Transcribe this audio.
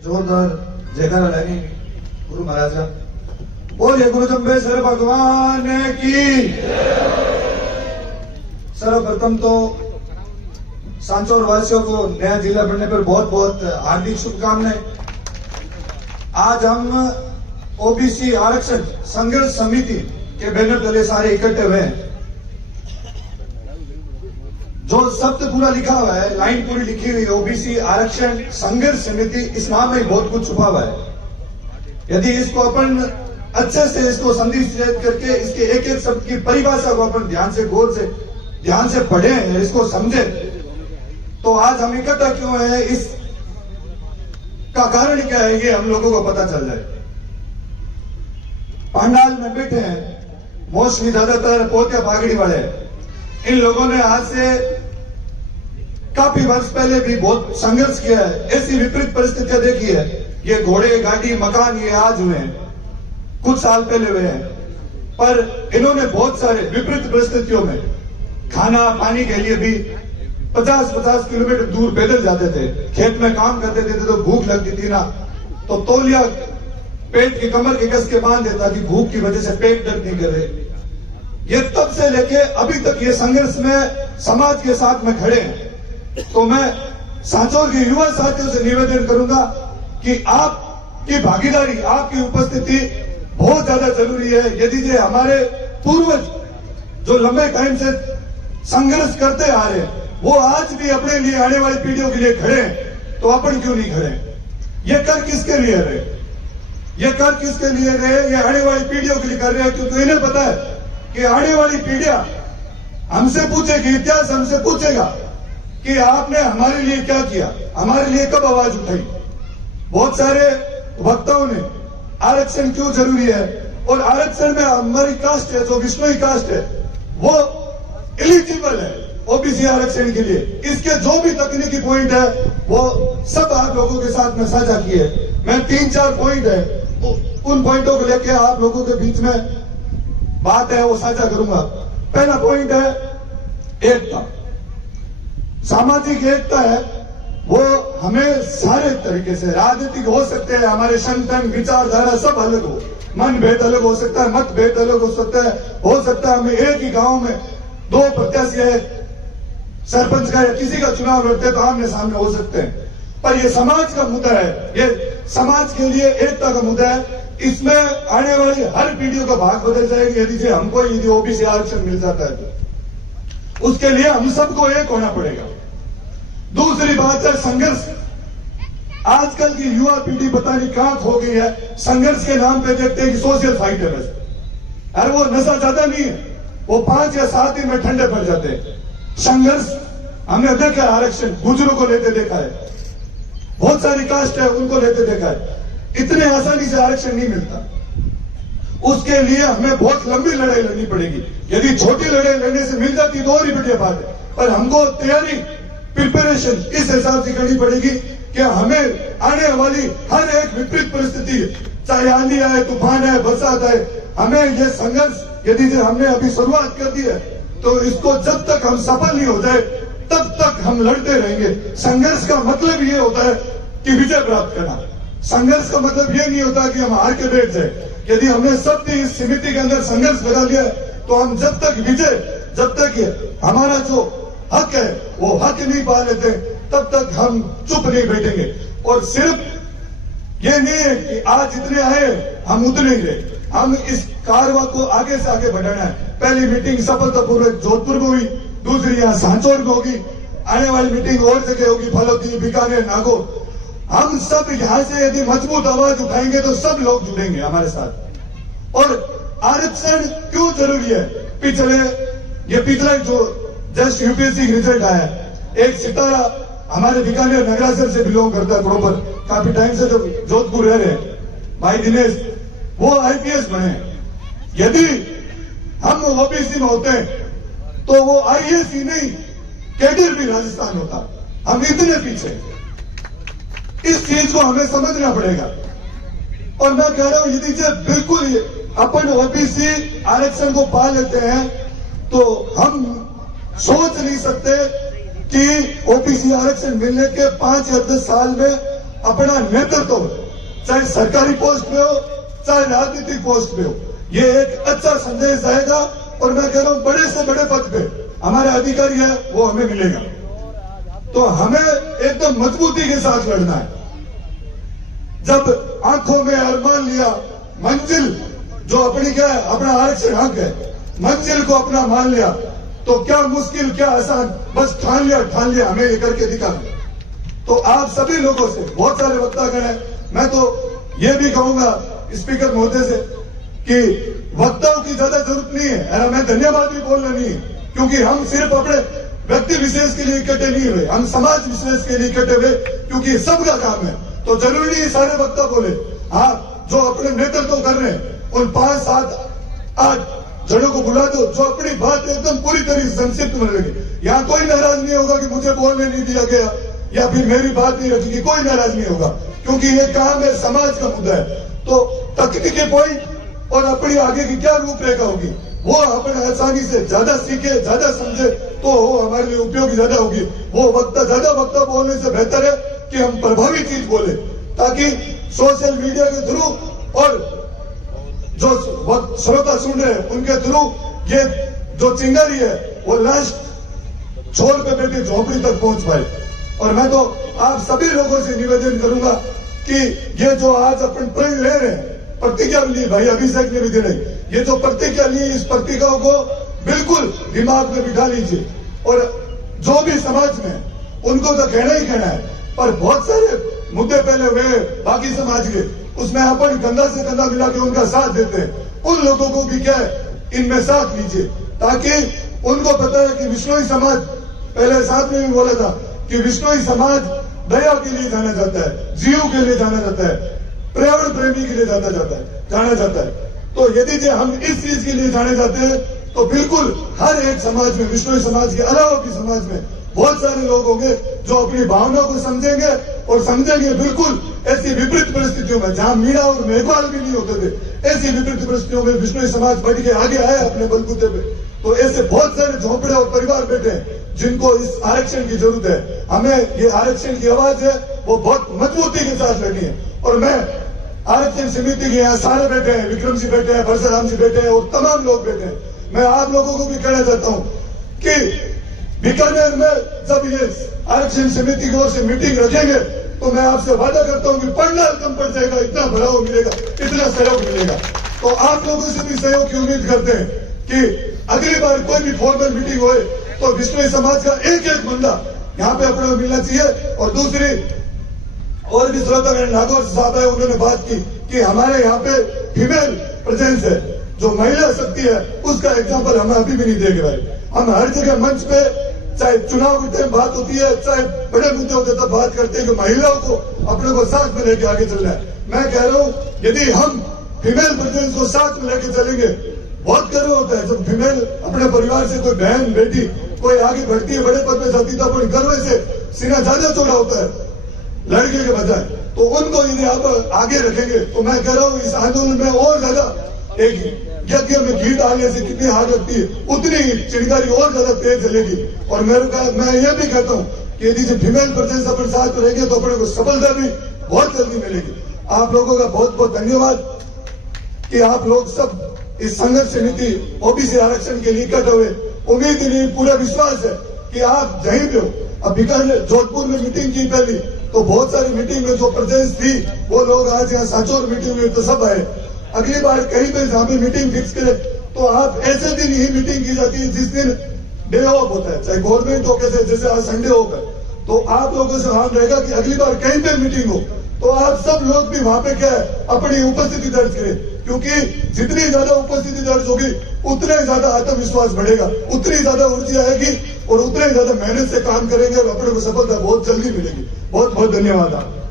जोरदार जयकारा लगी गुरु महाराज का। बोलिए गुरु जम्बे सर भगवान की। सर्वप्रथम तो सांचौर वासियों को नया जिला बनने पर बहुत बहुत हार्दिक शुभकामनाएं। आज हम ओबीसी आरक्षण संघर्ष समिति के बैनर तले सारे इकट्ठे हुए हैं। जो शब्द पूरा लिखा हुआ है, लाइन पूरी लिखी हुई, ओबीसी आरक्षण संघर्ष समिति, इस नाम में बहुत कुछ छुपा हुआ है। यदि इसको अपन अच्छे से इसको संधिशेष करके इसके एक एक शब्द की परिभाषा को अपन ध्यान से गौर से ध्यान से पढ़े, इसको समझे, तो आज हम इकट्ठा क्यों है, इस का कारण क्या है, ये हम लोगों को पता चल जाए। पंडाल में बैठे हैं मोस्टली ज्यादातर पोतिया पागड़ी वाले। इन लोगों ने आज से काफी वर्ष पहले भी बहुत संघर्ष किया है। ऐसी विपरीत परिस्थितियां देखी है। ये घोड़े, गाड़ी, मकान ये आज हुए हैं, कुछ साल पहले हुए हैं, पर इन्होंने बहुत सारे विपरीत परिस्थितियों में खाना पानी के लिए भी 50-50 किलोमीटर दूर पैदल जाते थे। खेत में काम करते थे तो भूख लगती थी ना, तो तौलिया पेट की कमर के कस के बांध देता कि भूख की वजह से पेट दर्द नहीं करे। ये तब से लेके अभी तक ये संघर्ष में समाज के साथ में खड़े हैं। तो मैं सांचौर के युवा साथियों से निवेदन करूंगा कि आपकी भागीदारी, आपकी उपस्थिति बहुत ज्यादा जरूरी है। यदि ये हमारे पूर्वज जो लंबे टाइम से संघर्ष करते आ रहे हैं, वो आज भी अपने लिए, आने वाली पीढ़ियों के लिए खड़े हैं, तो अपन क्यों नहीं खड़े? ये कर किसके लिए रहे? ये कर किसके लिए रहे? ये आने वाली पीढ़ियों के लिए कर रहे हैं, क्योंकि इन्हें पता है कि आने वाली पीढ़ियां हमसे पूछेगी, इतिहास हमसे पूछेगा कि आपने हमारे लिए क्या किया, हमारे लिए कब आवाज उठाई। बहुत सारे वक्ताओं ने आरक्षण क्यों जरूरी है, और आरक्षण में हमारी कास्ट है, जो विष्णुई कास्ट है, वो एलिजिबल है ओबीसी आरक्षण के लिए। इसके जो भी तकनीकी पॉइंट है वो सब आप लोगों के साथ में साझा किए। मैं 3-4 पॉइंट है, उन पॉइंटों को लेकर आप लोगों के बीच में बात है वो साझा करूंगा। पहला पॉइंट है एकता, सामाजिक एकता है। वो हमें सारे तरीके से, राजनीतिक हो सकते हैं, हमारे संगठन, विचारधारा सब अलग हो, मन भेद अलग हो सकता है, मत भेद अलग हो सकता है हमें एक ही गांव में 2 प्रत्याशी है, सरपंच का या किसी का चुनाव लड़ते तो आमने सामने हो सकते हैं, पर ये समाज का मुद्दा है, ये समाज के लिए एकता का मुद्दा है। इसमें आने वाली हर पीढ़ियों का भाग बदल जाएगी यदि हमको यदि ओबीसी आरक्षण मिल जाता है तो। उसके लिए हम सबको एक होना पड़ेगा। दूसरी बात है संघर्ष। आजकल की युवा पीढ़ी पता नहीं कहां खो गई है। संघर्ष के नाम पे देखते हैं कि सोशल फाइट है बस। अरे वो नशा ज्यादा नहीं है, वो 5 या 7 दिन में ठंडे पड़ जाते हैं। संघर्ष हमने देखा है, आरक्षण गुजरों को लेते देखा है, बहुत सारी कास्ट है उनको लेते देखा है। इतने आसानी से आरक्षण नहीं मिलता, उसके लिए हमें बहुत लंबी लड़ाई लड़नी पड़ेगी। यदि छोटी लड़ाई लड़ने से मिल जाती तो और ही बढ़िया बात है, पर हमको तैयारी, प्रिपरेशन इस हिसाब से करनी पड़ेगी कि हमें आने वाली हर एक विपरीत परिस्थिति, चाहे आंधी आए, तूफान आए, बरसात आए, हमें यह संघर्ष यदि हमने अभी शुरुआत कर दी है तो इसको जब तक हम सफल नहीं हो जाए तब तक हम लड़ते रहेंगे। संघर्ष का मतलब ये होता है कि विजय प्राप्त करना। संघर्ष का मतलब ये नहीं होता कि हम हार के बैठ जाए। यदि हमने सब इस समिति के अंदर संघर्ष लगा लिया तो हम जब तक हमारा जो हक है वो हक नहीं पा लेते तब तक हम चुप नहीं बैठेंगे। और सिर्फ ये नहीं है कि आज जितने आए हम उतने ही रहे, हम इस कारवा को आगे से आगे बढ़ाना है। पहली मीटिंग सफलतापूर्वक जोधपुर में हुई, दूसरी यहाँ सांचौर में होगी, आने वाली मीटिंग और जगह होगी, फलोदी, बीकानेर, नागौर। हम सब यहां से यदि मजबूत आवाज उठाएंगे तो सब लोग जुड़ेंगे हमारे साथ। और आरक्षण क्यों जरूरी है? पिछला जो जस्ट यूपीएससी रिजल्ट आया, एक सितारा हमारे बीकानेर नगरासर से बिलोंग करता है, प्रॉपर काफी टाइम से जो जोधपुर रह रहे हैं, भाई दिनेश, वो आईपीएस बने। यदि हम ओबीसी में होते तो वो आईएएस ही नहीं, कैडर भी राजस्थान होता। हम इतने पीछे, इस चीज को हमें समझना पड़ेगा। और मैं कह रहा हूं यदि बिल्कुल अपन ओबीसी आरक्षण को पा लेते हैं तो हम सोच नहीं सकते कि ओबीसी आरक्षण मिलने के 5 या 10 साल में अपना नेतृत्व, चाहे सरकारी पोस्ट पे हो चाहे राजनीतिक पोस्ट पे हो, ये एक अच्छा संदेश जाएगा। और मैं कह रहा हूं बड़े से बड़े पद पे हमारे अधिकारी है वो हमें मिलेगा, तो हमें एकदम मजबूती के साथ लड़ना है। जब आंखों में अरमान लिया, मंजिल जो अपनी क्या है, अपना आरक्षण हक है, मंजिल को अपना मान लिया, तो क्या मुश्किल क्या आसान, बस ठान लिया हमें ये करके दिखा। तो आप सभी लोगों से, बहुत सारे वक्तागण हैं, मैं तो ये भी कहूंगा स्पीकर महोदय से कि वक्ताओं की ज्यादा जरूरत नहीं है, और हमें धन्यवाद भी बोलना नहीं है, क्योंकि हम सिर्फ अपने व्यक्ति विशेष के लिए इकट्ठे नहीं हुए, हम समाज विशेष के लिए इकट्ठे हुए, क्योंकि सबका काम है। तो जरूरी नहीं सारे वक्ता बोले, आप जो अपने नेतृत्व कर रहे हैं उन 5, 7, 8 जनों को बुला दो जो अपनी बात एकदम पूरी तरह से संक्षिप्त में रखे। यहाँ कोई नाराज नहीं होगा कि मुझे बोलने नहीं दिया गया या फिर मेरी बात नहीं रखी, कोई नाराज नहीं होगा, क्योंकि ये काम है, समाज का मुद्दा है। तो तकनीकी पॉइंट और अपनी आगे की क्या रूपरेखा होगी वो अपने आसानी से ज्यादा सीखे, ज्यादा समझे, तो हमारे लिए उपयोगी ज्यादा होगी। वो ज्यादा वक्ता बोलने से बेहतर है कि हम प्रभावी चीज बोले, ताकि सोशल मीडिया के थ्रू और जो श्रोता सुन रहे हैं उनके थ्रू ये जो चिंगारी है वो लास्ट छोर पे बैठी झोपड़ी तक पहुंच पाए। और मैं तो आप सभी लोगों से निवेदन करूंगा कि ये जो आज अपन प्रण ले रहे हैं, प्रतिज्ञा ली, भाई अभिषेक ने भी दी, ये जो प्रतिज्ञा ली, इस प्रतिज्ञा को बिल्कुल दिमाग में बिठा लीजिए। और जो भी समाज में उनको तो कहना ही कहना है, पर बहुत सारे मुद्दे पहले हुए बाकी समाज के, उसमें अपन कंधा से कंधा मिला के उनका साथ देते हैं। उन लोगों को भी क्या है, इनमें साथ लीजिए, ताकि उनको पता है कि विश्नोई समाज, पहले साथ में भी बोला था कि विश्नोई समाज दया के लिए जाना जाता है, जीव के लिए जाना जाता है, पर्यावरण प्रेमी के लिए जाना जाता है। तो यदि हम इस चीज के लिए जाने जाते हैं तो बिल्कुल हर एक समाज में, विश्नोई समाज के अलावा भी समाज में बहुत सारे लोग होंगे जो अपनी भावनाओं को समझेंगे, और समझेंगे बिल्कुल ऐसी विपरीत परिस्थितियों में जहां मीणा और मेघवाल भी नहीं होते थे, ऐसी विपरीत परिस्थितियों में विश्नोई समाज बढ़ के आगे आया अपने बलबूते पे। तो ऐसे बहुत सारे झोंपड़े और परिवार बैठे हैं जिनको इस आरक्षण की जरूरत है। हमें ये आरक्षण की आवाज है वो बहुत मजबूती के साथ लड़नी है। और मैं आरक्षण समिति के यहाँ सारे बैठे हैं, विक्रम जी बैठे हैं, परशुराम जी बैठे हैं और तमाम लोग बैठे हैं। मैं आप लोगों को भी कहना चाहता हूँ कि बीकानेर में जब ये आरक्षण समिति की ओर से मीटिंग रखेंगे तो मैं आपसे वादा करता हूं कि पंडाल कम पड़ जाएगा, इतना भराव मिलेगा, इतना सहयोग मिलेगा। तो आप लोगों से भी सहयोग की उम्मीद करते हैं कि अगली बार कोई भी फॉर्मल मीटिंग होए तो विश्नोई समाज का एक एक बंदा यहाँ पे अपना मिलना चाहिए। और दूसरी और भी श्रोतागण नागौर साहब है, उन्होंने बात की कि हमारे यहाँ पे फीमेल प्रेजेंस है, जो महिला शक्ति है, उसका एग्जाम्पल हमें अभी भी नहीं देंगे भाई। हम हर जगह मंच पे, चाहे चुनाव के टाइम बात होती है, चाहे बड़े मुद्दे होते तब बात करते हैं कि महिलाओं को अपने को साथ में लेके आगे चलना है। मैं कह रहा हूँ यदि हम फीमेल प्रेजेंस को साथ में लेके चलेंगे, बहुत गर्व होता है जब फीमेल अपने परिवार से कोई बहन बेटी कोई आगे बढ़ती है, बड़े पद में जाती है, तो अपने गर्व से सीना ज्यादा चौड़ा होता है लड़के के बजाय। तो उनको यदि आप आगे रखेंगे तो मैं कह रहा हूँ इस आंदोलन में और ज्यादा, एक यज्ञ में घी डालने से कितनी आग लगती है उतनी ही चिंगारी और ज्यादा तेज चलेगी। और मैं ये भी कहता हूँ कि यदि जो फीमेल प्रेजेंस अपने साथ रहेंगे तो अपने को सफलता भी बहुत जल्दी मिलेगी। आप लोगों का बहुत बहुत धन्यवाद कि आप लोग सब इस संघर्ष समिति ओबीसी आरक्षण के लिए इकट्ठे हुए। उम्मीद नहीं, पूरा विश्वास है कि आप जहीं भी हो। अब बीकानेर जोधपुर में मीटिंग की पहली, तो बहुत सारी मीटिंग में जो प्रेजेंस थी वो लोग आज यहाँ सांचौर मीटिंग में तो सब आए। अगली बार कहीं पे जहां पे मीटिंग फिक्स करें तो आप ऐसे दिन ही मीटिंग की जाती है जिस दिन डे ऑफ होता है, चाहे गवर्नमेंट हो कैसे, जैसे आज संडे ऑफ है। तो आप लोगों से ध्यान रहेगा कि अगली बार कहीं पे मीटिंग हो तो आप सब लोग भी वहां पे क्या है अपनी उपस्थिति दर्ज करें, क्योंकि जितनी ज्यादा उपस्थिति दर्ज होगी उतना ही ज्यादा आत्मविश्वास बढ़ेगा, उतनी ज्यादा ऊर्जा आएगी और उतने ज्यादा मेहनत से काम करेंगे और अपने को सफलता बहुत जल्दी मिलेगी। बहुत बहुत धन्यवाद आप।